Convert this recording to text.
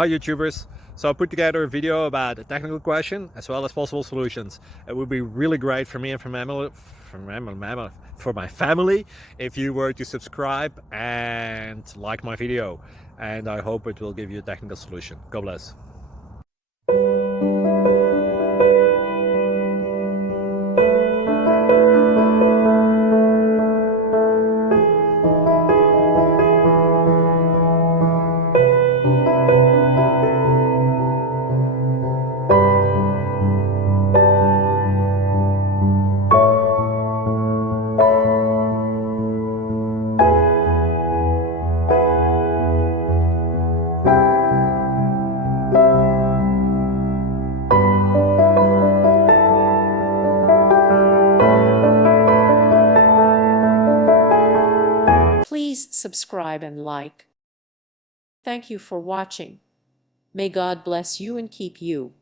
Hi YouTubers! So I put together a video about a technical question as well as possible solutions. It would be really great for me and for my family if you were to subscribe and like my video, and I hope it will give you a technical solution. God bless. Please subscribe and like. Thank you for watching. May God bless you and keep you.